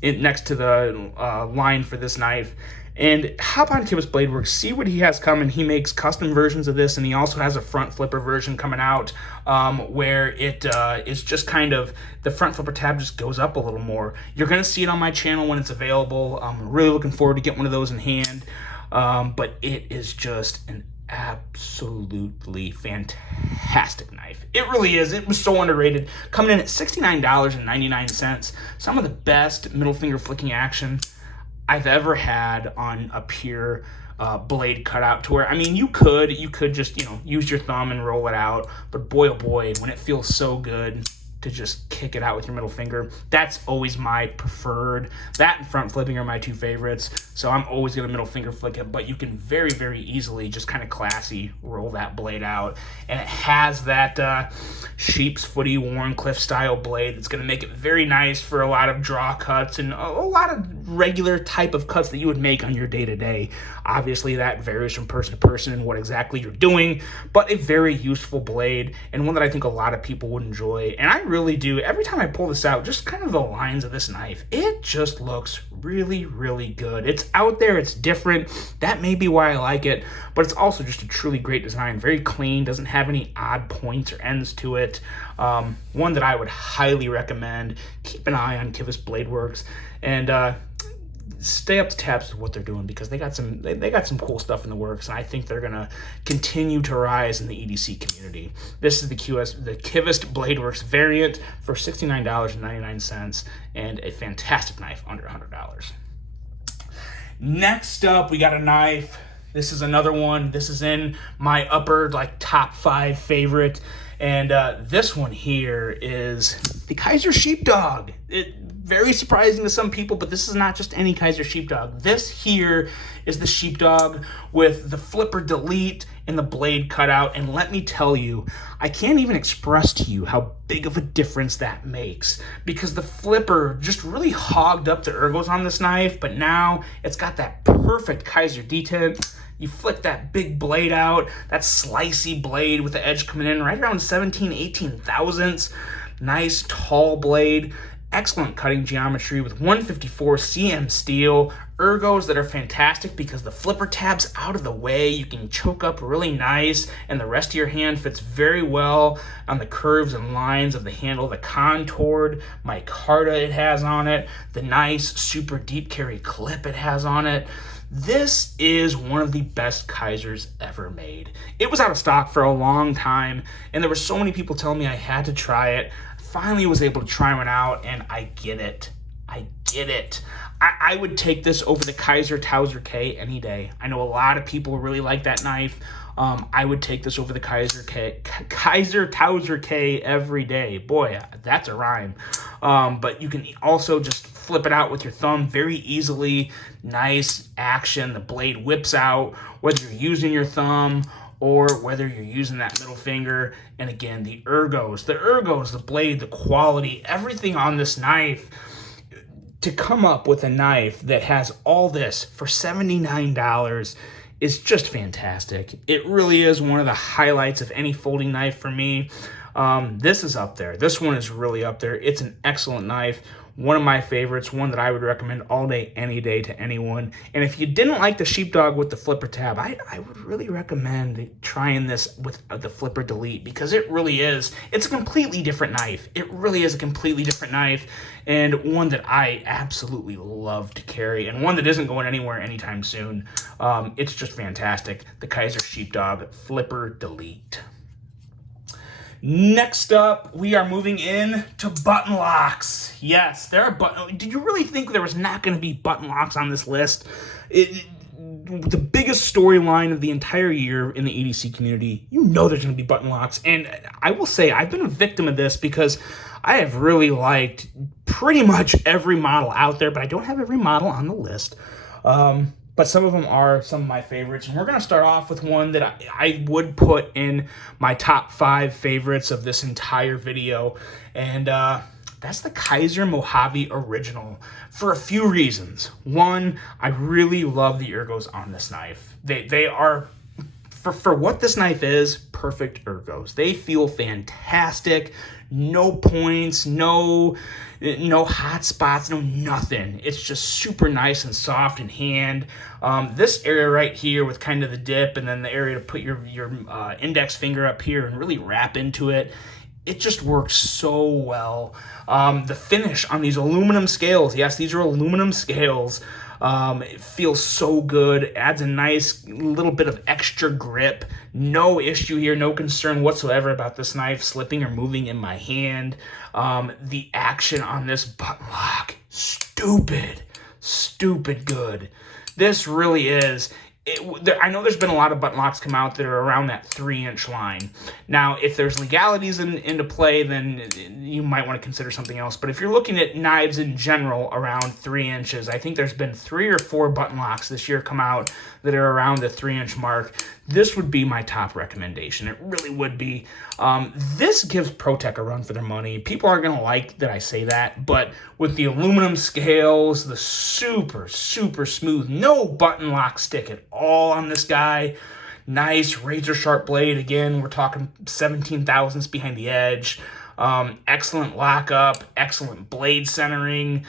next to the line for this knife. And hop on Kivist Bladeworks, see what he has coming. He makes custom versions of this, and he also has a front flipper version coming out where it is just kind of, the front flipper tab just goes up a little more. You're going to see it on my channel when it's available. I'm really looking forward to getting one of those in hand. But it is just an absolutely fantastic knife. It really is. It was so underrated. Coming in at $69.99. Some of the best middle finger flicking action I've ever had on a pure blade cutout, to where, I mean, you could just, use your thumb and roll it out, but boy, oh boy, when it feels so good to just kick it out with your middle finger, that's always my preferred. That and front flipping are my two favorites, so I'm always gonna middle finger flick it, but you can very, very easily just kind of classy roll that blade out, and it has that sheep's footy Warncliffe style blade that's gonna make it very nice for a lot of draw cuts and a lot of regular type of cuts that you would make on your day-to-day. Obviously that varies from person to person and what exactly you're doing, but a very useful blade, and one that I think a lot of people would enjoy. And I really do. Every time I pull this out, just kind of the lines of this knife, it just looks really, really good. It's out there, it's different. That may be why I like it, but it's also just a truly great design. Very clean, doesn't have any odd points or ends to it. One that I would highly recommend. Keep an eye on Kivist Bladeworks. And stay up to tabs with what they're doing, because they got some cool stuff in the works, and I think they're gonna continue to rise in the EDC community. This is the Kivist Bladeworks variant for $69.99, and a fantastic knife under $100. Next up, we got a knife. This is another one. This is in my upper top 5 favorite, and this one here is the Kaiser Sheepdog. Very surprising to some people, but this is not just any Kizer Sheepdog. This here is the Sheepdog with the flipper delete and the blade cutout, and let me tell you, I can't even express to you how big of a difference that makes, because the flipper just really hogged up the ergos on this knife, but now it's got that perfect Kizer detent. You flick that big blade out, that slicey blade with the edge coming in right around 17, 18 thousandths. Nice tall blade. Excellent cutting geometry with 154 cm steel, ergos that are fantastic because the flipper tab's out of the way. You can choke up really nice, and the rest of your hand fits very well on the curves and lines of the handle. The contoured micarta it has on it, the nice super deep carry clip it has on it. This is one of the best Kizers ever made. It was out of stock for a long time, and there were so many people telling me I had to try it. Finally was able to try one out, and I get it. I would take this over the Kizer Towser K any day. I know a lot of people really like that knife. I would take this over the Kizer Towser K every day. Boy, that's a rhyme. But you can also just flip it out with your thumb very easily. Nice action. The blade whips out, whether you're using your thumb or whether you're using that middle finger. And again, the ergos, the blade, the quality, everything on this knife. To come up with a knife that has all this for $79 is just fantastic. It really is one of the highlights of any folding knife for me. This is up there. This one is really up there. It's an excellent knife. One of my favorites, one that I would recommend all day, any day to anyone. And if you didn't like the Sheepdog with the flipper tab, I would really recommend trying this with the flipper delete, because it really is. It's a completely different knife. It really is a completely different knife, and one that I absolutely love to carry, and one that isn't going anywhere anytime soon. It's just fantastic. The Kizer Sheepdog flipper delete. Next up, we are moving in to button locks. Yes, there are button. Did you really think there was not going to be button locks on this list? The biggest storyline of the entire year in the EDC community, you know there's going to be button locks. And I will say, I've been a victim of this because I have really liked pretty much every model out there, but I don't have every model on the list. But some of them are some of my favorites. And we're going to start off with one that I would put in my top 5 favorites of this entire video. And that's the Kizer Mojave Original for a few reasons. One, I really love the ergos on this knife. They are, for what this knife is, perfect ergos. They feel fantastic. No points, no hot spots, no nothing. It's just super nice and soft in hand. This area right here with kind of the dip, and then the area to put your index finger up here and really wrap into it, it just works so well. The finish on these aluminum scales, yes, these are aluminum scales. It feels so good. Adds a nice little bit of extra grip. No issue here, no concern whatsoever about this knife slipping or moving in my hand. The action on this button lock, stupid good. This really is. I know there's been a lot of button locks come out that are around that 3-inch line. Now, if there's legalities into play, then you might want to consider something else. But if you're looking at knives in general around 3 inches, I think there's been 3 or 4 button locks this year come out that are around the 3-inch mark. This would be my top recommendation. It really would be. This gives ProTech a run for their money. People aren't going to like that I say that, but with the aluminum scales, the super smooth, no button lock stick at all on this guy. Nice razor sharp blade. Again, we're talking 17 thousandths behind the edge. Excellent lockup, excellent blade centering.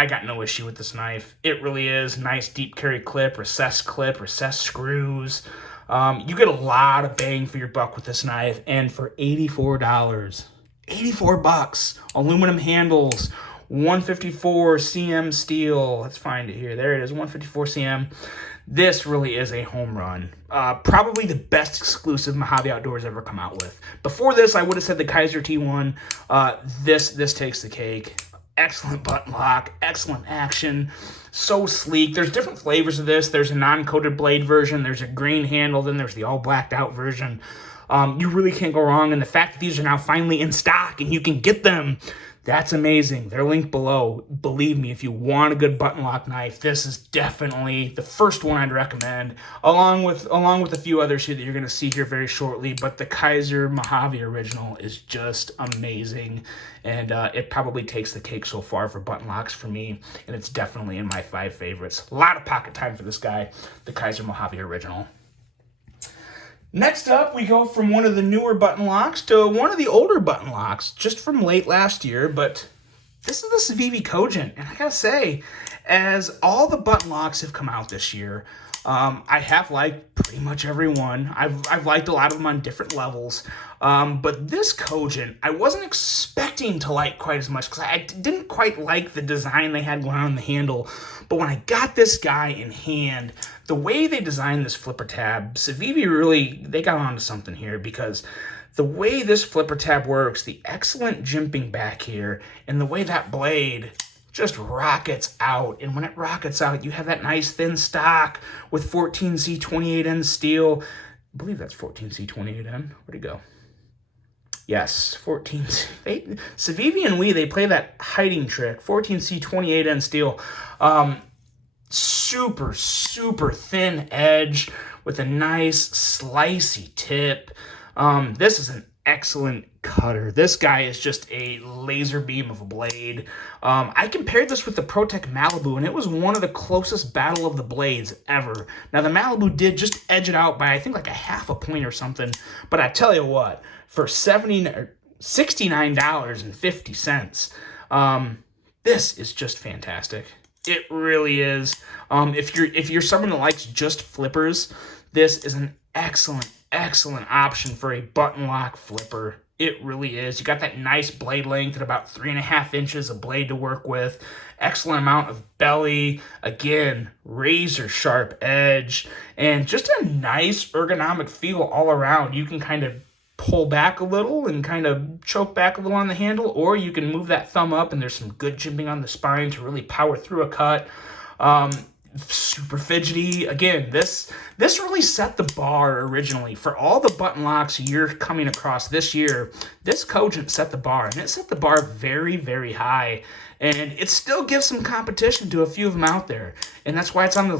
I got no issue with this knife. It really is. Nice deep carry clip, recessed screws. You get a lot of bang for your buck with this knife, and for $84, $84, aluminum handles, 154 cm steel. Let's find it here. There it is, 154 cm. This really is a home run. Probably the best exclusive Mojave Outdoors ever come out with. Before this, I would have said the Kizer T1. This takes the cake. Excellent button lock, excellent action, so sleek. There's different flavors of this. There's a non-coated blade version, there's a green handle, then there's the all blacked out version. You really can't go wrong, and the fact that these are now finally in stock and you can get them, that's amazing. They're linked below. Believe me, if you want a good button lock knife, this is definitely the first one I'd recommend, along with a few others here that you're going to see here very shortly. But the Kizer Mojave original is just amazing, and it probably takes the cake so far for button locks for me, and it's definitely in my 5 favorites. A lot of pocket time for this guy, the Kizer Mojave original. Next up, we go from one of the newer button locks to one of the older button locks, just from late last year, but this is the Savivi Cogent, and I gotta say, as all the button locks have come out this year, I have liked pretty much every one. I've liked a lot of them on different levels, but this Cogent, I wasn't expecting to like quite as much, because I didn't quite like the design they had going on the handle, but when I got this guy in hand, the way they designed this flipper tab, Savivi really, they got onto something here, because the way this flipper tab works, the excellent jimping back here, and the way that blade just rockets out. And when it rockets out, you have that nice thin stock with 14C28N steel. I believe that's 14C28N. Where'd it go? Yes, 14C. Savivi and they play that hiding trick. 14C28N steel. Super, super thin edge with a nice slicey tip. This is an excellent cutter. This guy is just a laser beam of a blade. I compared this with the ProTech Malibu, and it was one of the closest battle of the blades ever. Now, the Malibu did just edge it out by, I think, like a half a point or something. But I tell you what, for $69.50, this is just fantastic. It really is. If you're someone that likes just flippers, this is an excellent option for a button lock flipper. It really is. You got that nice blade length at about 3.5 inches of blade to work with. Excellent amount of belly. Again, razor sharp edge, and just a nice ergonomic feel all around. You can kind of pull back a little and kind of choke back a little on the handle, or you can move that thumb up, and there's some good jimping on the spine to really power through a cut. Super fidgety. Again, this really set the bar originally for all the button locks you're coming across this year. This Cogent set the bar, and it set the bar very, very high, and it still gives some competition to a few of them out there, and that's why it's on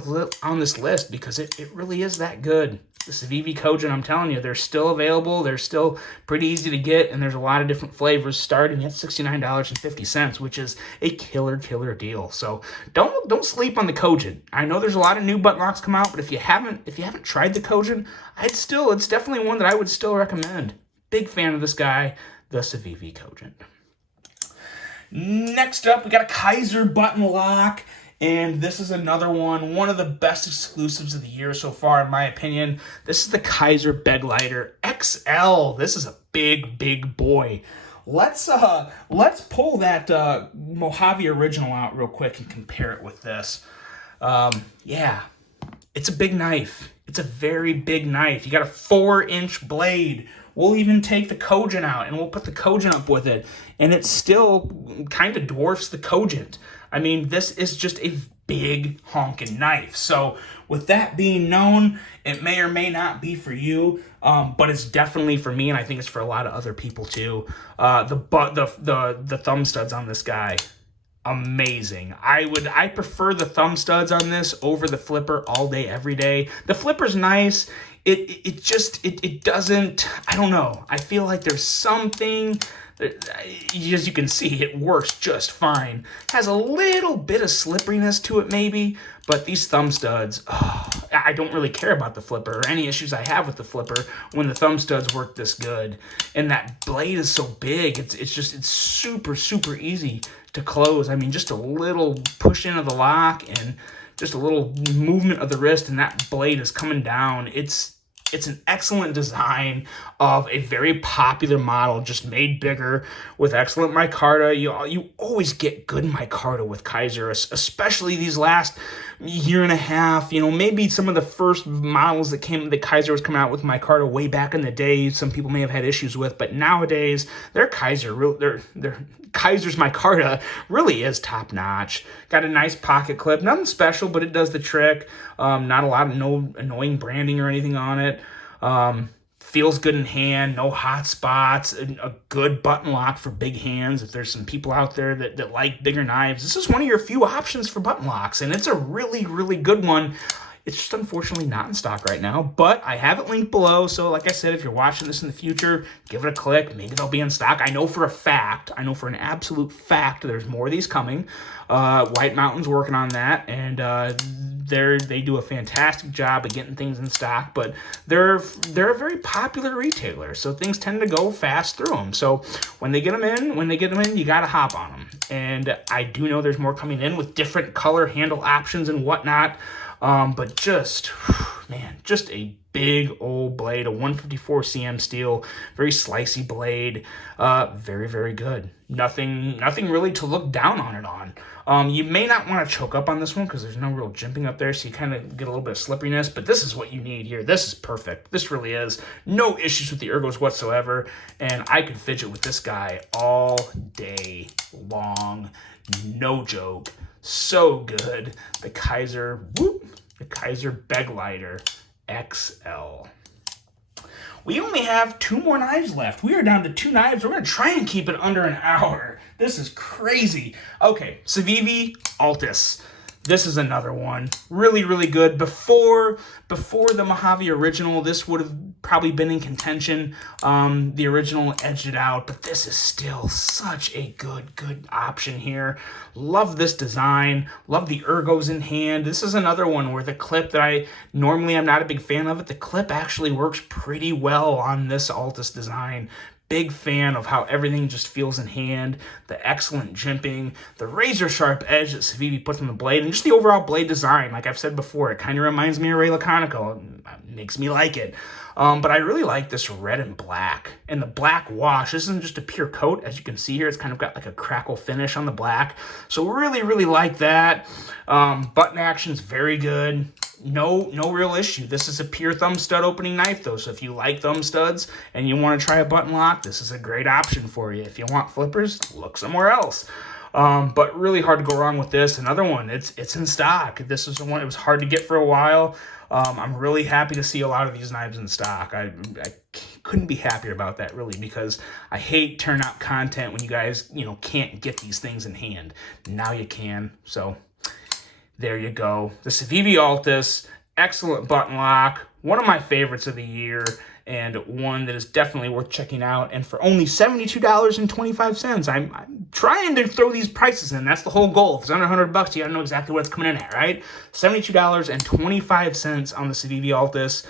this list, because it really is that good. The Savivi Cogent, I'm telling you, they're still available. They're still pretty easy to get, and there's a lot of different flavors starting at $69.50, which is a killer deal. So don't sleep on the Cogent. I know there's a lot of new button locks come out, but if you haven't tried the Cogent, it's definitely one that I would still recommend. Big fan of this guy, the Savivi Cogent. Next up, we got a Kizer button lock. And this is another one of the best exclusives of the year so far, in my opinion. This is the Kizer Bed Lighter XL. This is a big boy. Let's pull that Mojave original out real quick and compare it with this. Yeah, it's a big knife. It's a very big knife. You got a 4-inch blade. We'll even take the Cogent out, and we'll put the Cogent up with it, and it still kind of dwarfs the Cogent. I mean, this is just a big honking knife. So with that being known, it may or may not be for you, but it's definitely for me, and I think it's for a lot of other people too. The thumb studs on this guy, amazing. I prefer the thumb studs on this over the flipper all day, every day. The flipper's nice. It doesn't, I don't know. I feel like there's something. As you can see, it works just fine. Has a little bit of slipperiness to it maybe, but these thumb studs, I don't really care about the flipper or any issues I have with the flipper when the thumb studs work this good. And that blade is so big, it's super easy to close. I mean, just a little push into the lock and just a little movement of the wrist, and that blade is coming down. It's It's an excellent design of a very popular model, just made bigger with excellent micarta. You always get good micarta with Kizer, especially these last year and a half. You know, maybe some of the first models that Kizer was coming out with micarta way back in the day, some people may have had issues with, but nowadays their Kizer's micarta really is top notch. Got a nice pocket clip, nothing special, but it does the trick. Not a lot of no annoying branding or anything on it. Feels good in hand, no hot spots, a good button lock for big hands. If there's some people out there that like bigger knives, this is one of your few options for button locks, and it's a really, really good one. It's just unfortunately not in stock right now, but I have it linked below. So like I said, if you're watching this in the future, give it a click. Maybe they'll be in stock. I know for an absolute fact, there's more of these coming. White Mountain's working on that, and they do a fantastic job of getting things in stock, but they're a very popular retailer, so things tend to go fast through them. So when they get them in, you got to hop on them. And I do know there's more coming in with different color handle options and whatnot. But just a big old blade, a 154 cm steel, very slicey blade, very, very good. Nothing really to look down on it on. You may not want to choke up on this one because there's no real jimping up there, so you kind of get a little bit of slipperiness, but this is what you need here. This is perfect. This really is. No issues with the ergos whatsoever, and I could fidget with this guy all day long. No joke. So good. The Kizer Bed Lighter XL. We only have 2 more knives left. We are down to 2 knives. We're going to try and keep it under an hour. This is crazy. Okay, Savivi Altus. This is another one. Really, really good. Before the Mojave original, this would have probably been in contention. The original edged it out, but this is still such a good option here. Love this design. Love the ergos in hand. This is another one where the clip that I'm not a big fan of it. The clip actually works pretty well on this Altus design. Big fan of how everything just feels in hand, the excellent jimping, the razor sharp edge that Savivi puts on the blade, and just the overall blade design. Like I've said before, it kind of reminds me of Ray Laconico. It makes me like it. But I really like this red and black. And the black wash, this isn't just a pure coat. As you can see here, it's kind of got like a crackle finish on the black. So really, really like that. Button action's very good. No real issue. This is a pure thumb stud opening knife though, so if you like thumb studs and you want to try a button lock, this is a great option for you. If you want flippers, look somewhere else. But really hard to go wrong with this. Another one, it's in stock. This is the one, it was hard to get for a while. I'm really happy to see a lot of these knives in stock. I couldn't be happier about that, really, because I hate turnout content when you guys, can't get these things in hand. Now you can, so there you go. The Savivi Altus, excellent button lock, one of my favorites of the year, and one that is definitely worth checking out. And for only $72.25, I'm trying to throw these prices in. That's the whole goal. If it's under $100, you gotta know exactly what it's coming in at, right? $72.25 on the Savivi Altus.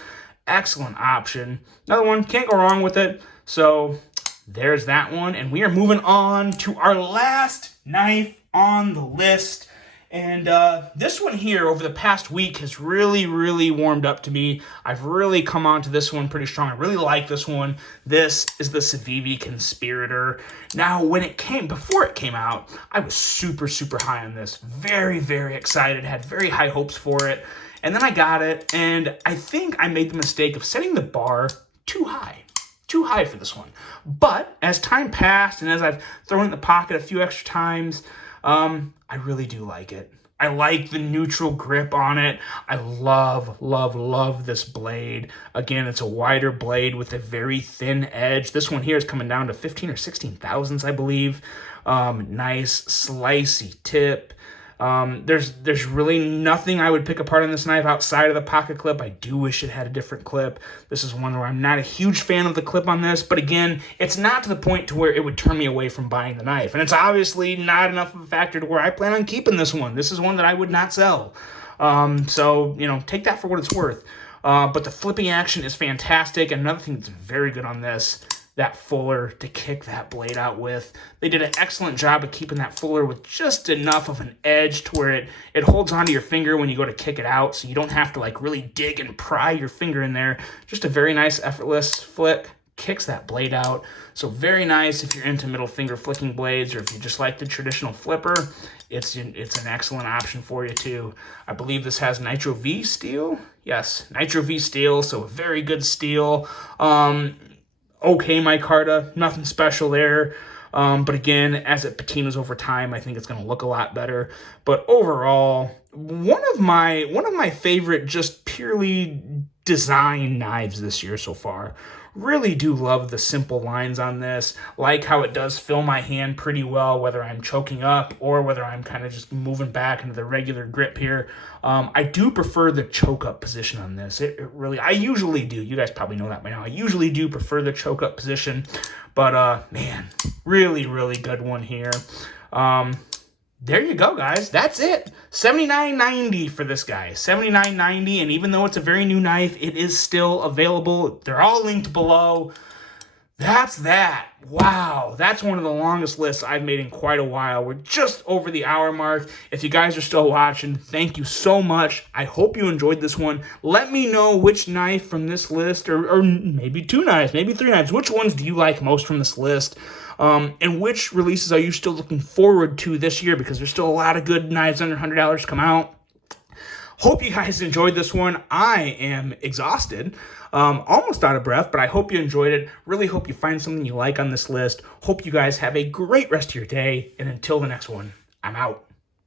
Excellent option. Another one, can't go wrong with it. So there's that one. And we are moving on to our last knife on the list. And this one here over the past week has really, really warmed up to me. I've really come on to this one pretty strong. I really like this one. This is the Savivi Conspirator. Now, before it came out, I was super, super high on this. Very, very excited. Had very high hopes for it. And then I got it, and I think I made the mistake of setting the bar too high. Too high for this one. But as time passed, and as I've thrown it in the pocket a few extra times, I really do like it. I like the neutral grip on it. I love, love, love this blade. Again, it's a wider blade with a very thin edge. This one here is coming down to 15 or 16 thousandths, I believe. Nice, slicey tip. There's really nothing I would pick apart on this knife outside of the pocket clip. I do wish it had a different clip. This is one where I'm not a huge fan of the clip on this, but again, it's not to the point to where it would turn me away from buying the knife. And it's obviously not enough of a factor to where I plan on keeping this one. This is one that I would not sell. So, take that for what it's worth. But the flipping action is fantastic. And another thing that's very good on this that fuller to kick that blade out with. They did an excellent job of keeping that fuller with just enough of an edge to where it holds onto your finger when you go to kick it out, so you don't have to like really dig and pry your finger in there. Just a very nice effortless flick, kicks that blade out. So very nice if you're into middle finger flicking blades, or if you just like the traditional flipper, it's an excellent option for you too. I believe this has Nitro V steel. Yes, Nitro V steel, so a very good steel. Okay micarta, nothing special there. But again, as it patinas over time, I think it's going to look a lot better. But overall, one of my favorite just purely design knives this year so far. Really do love the simple lines on this. Like how it does fill my hand pretty well, whether I'm choking up or whether I'm kind of just moving back into the regular grip here. I do prefer the choke up position on this. It really, I usually do. You guys probably know that by now. I usually do prefer the choke up position, but man, really, really good one here. There you go, guys. That's it. $79.90 for this guy. $79.90, and even though it's a very new knife, it is still available. They're all linked below. That's that. Wow, that's one of the longest lists I've made in quite a while. We're just over the hour mark. If you guys are still watching, thank you so much. I hope you enjoyed this one. Let me know which knife from this list, or maybe 2 knives, maybe 3 knives. Which ones do you like most from this list? And which releases are you still looking forward to this year? Because there's still a lot of good knives under $100 come out. Hope you guys enjoyed this one. I am exhausted, almost out of breath, but I hope you enjoyed it. Really hope you find something you like on this list. Hope you guys have a great rest of your day. And until the next one, I'm out.